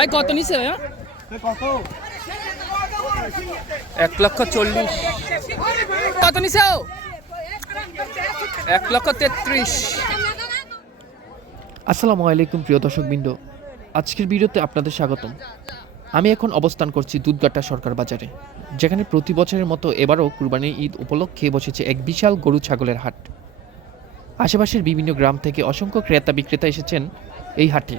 ভাই কত নিছে? 1,40,000। কত নিছে? 1,33,000। আসসালামু আলাইকুম প্রিয় দর্শকবৃন্দ, আজকের ভিডিওতে আপনাদের স্বাগতম। আমি এখন অবস্থান করছি দুধগাটা সরকার বাজারে, যেখানে প্রতি বছরের মতো এবারও কুরবানির ঈদ উপলক্ষে বসেছে এক বিশাল গরু ছাগলের হাট। আশেপাশের বিভিন্ন গ্রাম থেকে অসংখ্য ক্রেতা বিক্রেতা এসেছেন এই হাটে।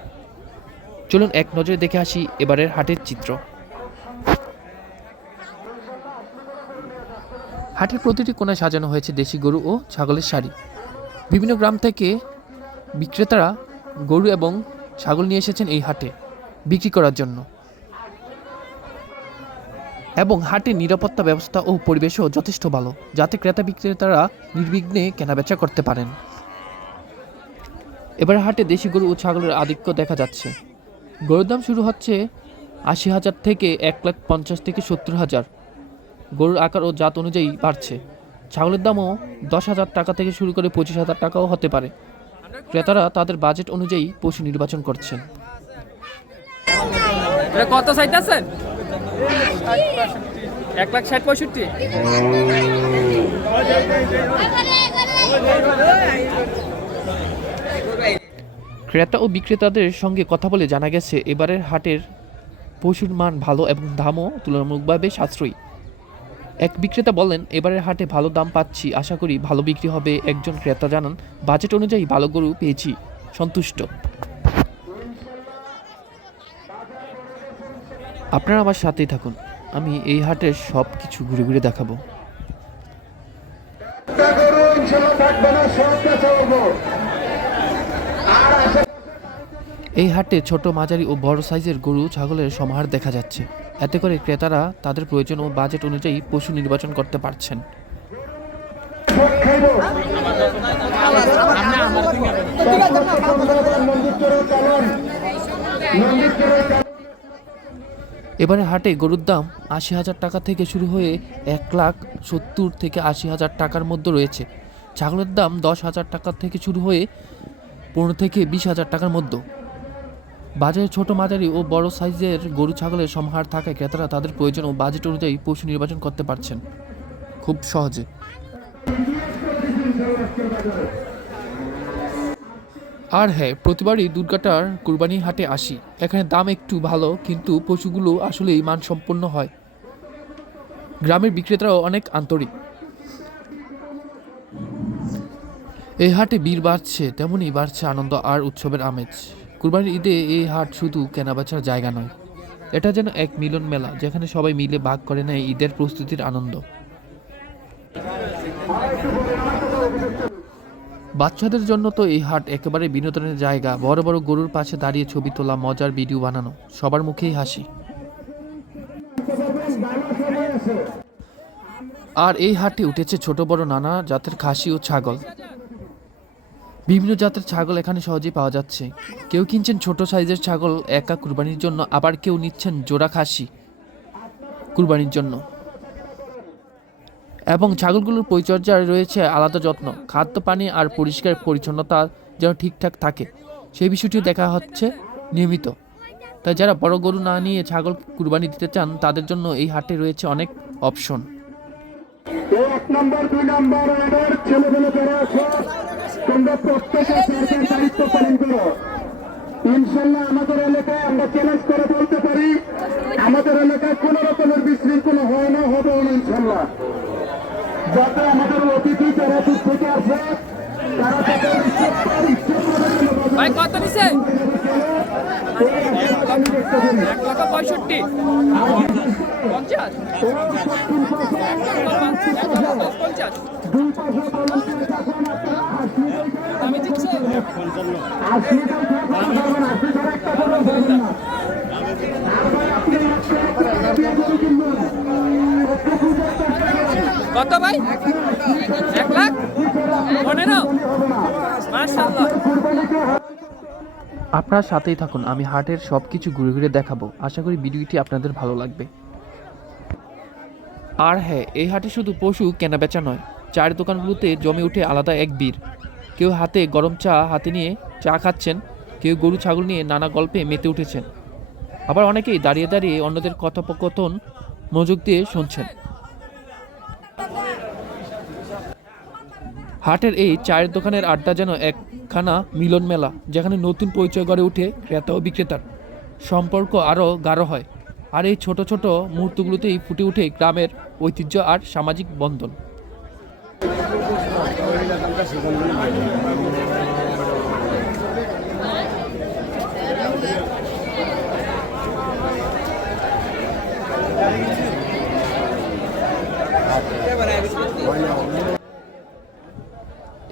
চলুন এক নজরে দেখে আসি এবারের হাটের চিত্র। হাটের প্রতিটি কোণায় সাজানো হয়েছে দেশি গরু ও ছাগলের সারি। বিভিন্ন গ্রাম থেকে বিক্রেতারা গরু এবং ছাগল নিয়ে এসেছেন এই হাটে বিক্রি করার জন্য, এবং হাটের নিরাপত্তা ব্যবস্থা ও পরিবেশও যথেষ্ট ভালো, যাতে ক্রেতা বিক্রেতারা নির্বিঘ্নে কেনাবেচা করতে পারেন। এবার হাটে দেশি গরু ও ছাগলের আধিক্য দেখা যাচ্ছে। গরুর দাম শুরু হচ্ছে 80,000 থেকে 1,50,000 থেকে 70,000। গরুর আকার ও জাত অনুযায়ী বাড়ছে। ছাগলের দামও 10,000 টাকা থেকে শুরু করে 25,000 টাকাও হতে পারে। ক্রেতারা তাদের বাজেট অনুযায়ী পশু নির্বাচন করছেন। কত চাইতেছেন? 1,60,65,000। ক্রেতা ও বিক্রেতাদের সঙ্গে কথা বলে জানা গেছে, এবারের হাটের পশুর মান ভালো এবং দামও তুলনামূলকভাবে সাশ্রয়ী। এক বিক্রেতা বলেন, এবারের হাটে ভালো দাম পাচ্ছি, আশা করি ভালো বিক্রি হবে। একজন ক্রেতা জানান, বাজেট অনুযায়ী ভালো গরু পেয়েছি, সন্তুষ্ট। আপনারা আমার সাথেই থাকুন, আমি এই হাটের সব কিছু ঘুরে ঘুরে দেখাবো। এই হাটে ছোট, মাঝারি ও বড় সাইজের গরু ছাগলের সমাহার দেখা যাচ্ছে। এতে করে ক্রেতারা তাদের প্রয়োজন ও বাজেট অনুযায়ী পশু নির্বাচন করতে পারছেন। এবারে হাটে গরুর দাম 80,000 টাকা থেকে শুরু হয়ে 1,70,000 থেকে 80,000 টাকার মধ্যে রয়েছে। ছাগলের দাম 10,000 টাকা থেকে শুরু হয়ে 15 থেকে 20,000 টাকার মধ্যে। বাজারে ছোট, মাঝারি ও বড় সাইজের গরু ছাগলের সমাহার থাকায় ক্রেতারা তাদের প্রয়োজন ও বাজেট অনুযায়ী পশু নির্বাচন করতে পারছেন খুব সহজে। আর হ্যাঁ, প্রতিবারই দুধগাটার কুরবানি হাটে আসি। এখানে দাম একটু ভালো, কিন্তু পশুগুলো আসলেই মানসম্পন্ন হয়। গ্রামের বিক্রেতারাও অনেক আন্তরিক। এই হাটে ভিড় বাড়ছে, তেমনই বাড়ছে আনন্দ আর উৎসবের আমেজ। কুরবানির ঈদে এই হাট শুধু কেনাবেচার জায়গা নয়, এটা যেন এক মিলন মেলা, যেখানে সবাই মিলে ভাগ করে নেয় ঈদের প্রস্তুতির আনন্দ। বাচ্চাদের জন্য তো এই হাট একেবারে বিনোদনের জায়গা। বড় বড় গরুর পাশে দাঁড়িয়ে ছবি তোলা, মজার ভিডিও বানানো, সবার মুখেই হাসি। আর এই হাটে উঠেছে ছোট বড় নানা জাতের খাসি ও ছাগল। বিভিন্ন জাতের ছাগল এখানে সহজেই পাওয়া যাচ্ছে। কেউ কিনছেন ছোট সাইজের ছাগল একা কুরবানির জন্য, আবার কেউ নিচ্ছেন জোড়া খাসি কুরবানির জন্য। এবং ছাগলগুলোর পরিচর্যায় রয়েছে আলাদা যত্ন, খাদ্য, পানি আর পরিষ্কার পরিচ্ছন্নতা যেন ঠিকঠাক থাকে, সেই বিষয়টিও দেখা হচ্ছে নিয়মিত। তাই যারা বড় গরু না নিয়ে ছাগল কুরবানি দিতে চান, তাদের জন্য এই হাটে রয়েছে অনেক অপশন। এক নম্বর, 2 নম্বর ওয়ার্ডের ছেলেগুলো যারা আছে, তোমরা প্রত্যেকে সরকার দায়িত্ব পালন করো। ইনশাল্লাহ আমাদের এলাকায় আমরা চ্যালেঞ্জ করে বলতে পারি, আমাদের এলাকায় কোন রকমের বিশৃঙ্খলা হয় না, হবে না ইনশাল্লাহ। যাতে আমাদের অতিথি যারা দূর থেকে আসে, তারা ভাই কত নিছে? 1,65,000। 50? 1,50,000? আমি দিচ্ছি 50,000। কত ভাই? 1,15,000? মাশাআল্লাহ। আপনার সাথেই থাকুন, আমি হাটের সব কিছু ঘুরে ঘুরে দেখাবো। আশা করি ভিডিওটি আপনাদের ভালো লাগবে। আর হ্যাঁ, এই হাটে শুধু পশু কেনাবেচা নয়, চায়ের দোকানগুলোতে জমে উঠে আলাদা এক ভিড়। কেউ হাতে গরম চা হাতে নিয়ে চা খাচ্ছেন, কেউ গরু ছাগল নিয়ে নানা গল্পে মেতে উঠেছেন। আবার অনেকেই দাঁড়িয়ে দাঁড়িয়ে অন্যদের কথোপকথন মনোযোগ দিয়ে শুনছেন। হাটের এই চায়ের দোকানের আড্ডা যেন একখানা মিলন মেলা, যেখানে নতুন পরিচয় গড়ে উঠে ক্রেতা ও বিক্রেতার সম্পর্ক আরও গাঢ় হয়। আর এই ছোট ছোট মুহূর্তগুলোতেই ফুটে ওঠে গ্রামের ঐতিহ্য আর সামাজিক বন্ধন।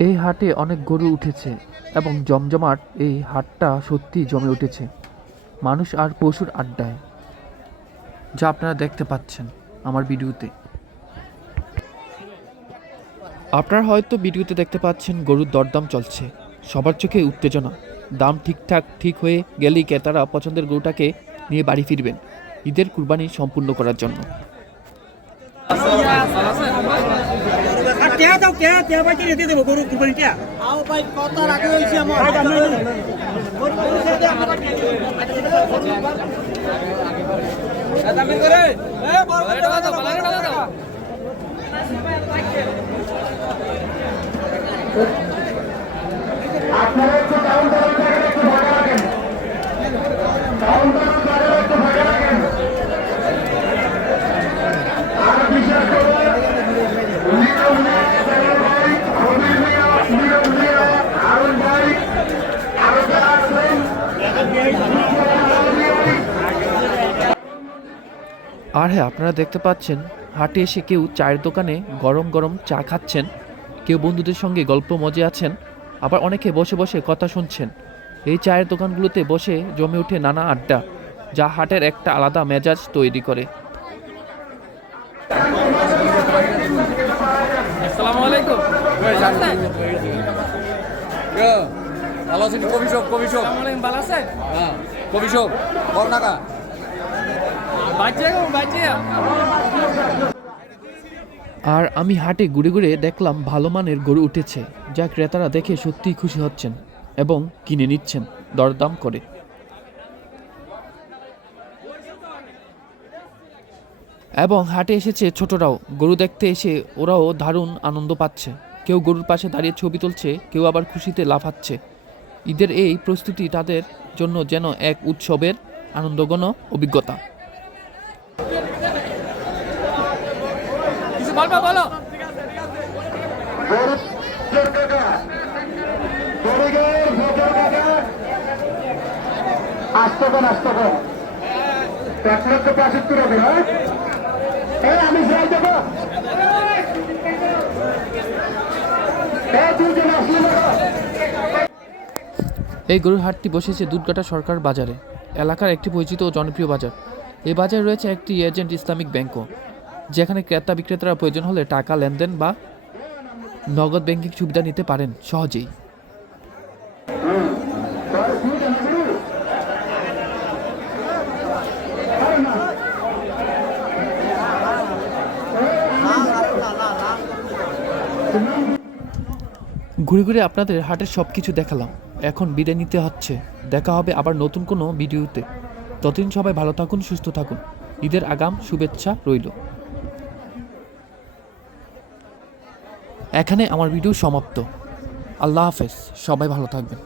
এই হাটে অনেক গরু উঠেছে এবং জমজমাট এই হাটটা সত্যি জমে উঠেছে মানুষ আর পশুর আড্ডায়, যা আপনারা দেখতে পাচ্ছেন আমার ভিডিওতে। আপনারা হয়তো ভিডিওতে দেখতে পাচ্ছেন গরুর দরদাম চলছে, সবার চোখে উত্তেজনা। দাম ঠিক হয়ে গেলেই ক্রেতারা পছন্দের গরুটাকে নিয়ে বাড়ি ফিরবেন ঈদের কুরবানি সম্পূর্ণ করার জন্য। আপনারা একটু কাউন্টারের জায়গায় একটু ভাড়া রাখেন, কাউন্টারের জায়গায় একটু ভাড়া রাখেন। আর বিশেষ করে হারুন ভাই আরো যারা আছেন আর হ্যাঁ, আপনারা দেখতে পাচ্ছেন হাটে এসে কেউ চায়ের দোকানে গরম গরম চা খাচ্ছেন, কেউ বন্ধুদের সঙ্গে গল্প মজে আছেন, আবার অনেকে বসে বসে কথা শুনছেন। এই চায়ের দোকানগুলোতে বসে জমে ওঠে নানা আড্ডা, যা হাটের একটা আলাদা মেজাজ তৈরি করে। আসসালামু আলাইকুম। ভালো আছেন? কবিশোক আসসালামু আলাইকুম, ভালো আছেন? হ্যাঁ কবিশোক বড় টাকা বাজিয়া আর আমি হাটে ঘুরে ঘুরে দেখলাম ভালো মানের গরু উঠেছে, যা ক্রেতারা দেখে সত্যিই খুশি হচ্ছেন এবং কিনে নিচ্ছেন দরদাম করে। এবং হাটে এসেছে ছোটরাও, গরু দেখতে এসে ওরাও দারুণ আনন্দ পাচ্ছে। কেউ গরুর পাশে দাঁড়িয়ে ছবি তুলছে, কেউ আবার খুশিতে লাফাচ্ছে। ঈদের এই প্রস্তুতি তাদের জন্য যেন এক উৎসবের আনন্দঘন অভিজ্ঞতা। কিছু বলবা বলো। আসতে পারে 1,75,000 হবে। হ্যাঁ আমি যাই দেবো দুজন আসলে। এই গরুর হাটটি বসেছে দুধগাটা সরকার বাজারে, এলাকার একটি পরিচিত ও জনপ্রিয় বাজার। এই বাজারে রয়েছে একটি এজেন্ট ইসলামিক ব্যাংকও, যেখানে ক্রেতা বিক্রেতারা প্রয়োজন হলে টাকা লেনদেন বা নগদ ব্যাংকিং সুবিধা নিতে পারেন সহজেই। ঘুরে ঘুরে আপনাদের হাটের সব কিছু দেখালাম, এখন বিদায় নিতে হচ্ছে। দেখা হবে আবার নতুন কোনো ভিডিওতে। ততদিন সবাই ভালো থাকুন, সুস্থ থাকুন। ঈদের আগাম শুভেচ্ছা রইল। এখানে আমার ভিডিও সমাপ্ত। আল্লাহ হাফেজ, সবাই ভালো থাকবেন।